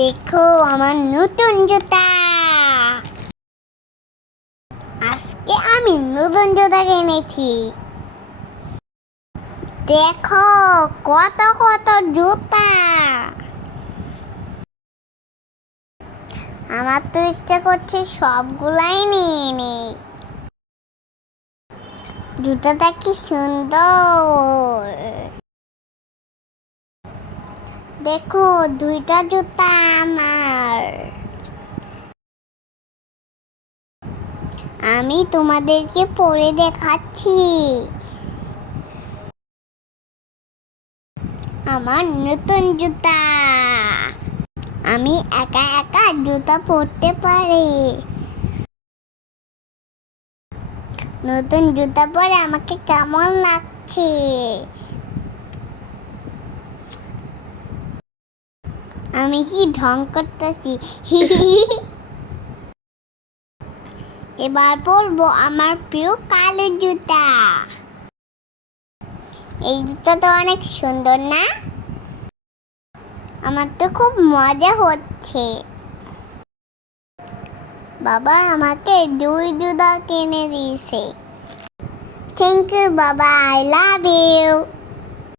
দেখো আমার নতুন জুতা। আজকে আমি নতুন জুতা কিনেছি। দেখো কত কত জুতা। আমার তো ইচ্ছা করছে সবগুলাই নিয়ে নেই। জুতাটা কি সুন্দর। দেখো দুইটা জুতা আমার। আমি তোমাদেরকে পরে দেখাচ্ছি। আমার নতুন জুতা। আমি একা একা জুতা পরতে পারি। নতুন জুতা পরে আমাকে কেমন লাগছে। আমি কি ঢং করতেছি? এবার পরবো আমার প্রিয় কালো জুতা। এই জুতা তো অনেক সুন্দর না? আমার তো খুব মজা হচ্ছে। বাবা আমাকে দুই জুতা কিনে দিয়েছে। থ্যাংক ইউ বাবা, আই লাভ ইউ।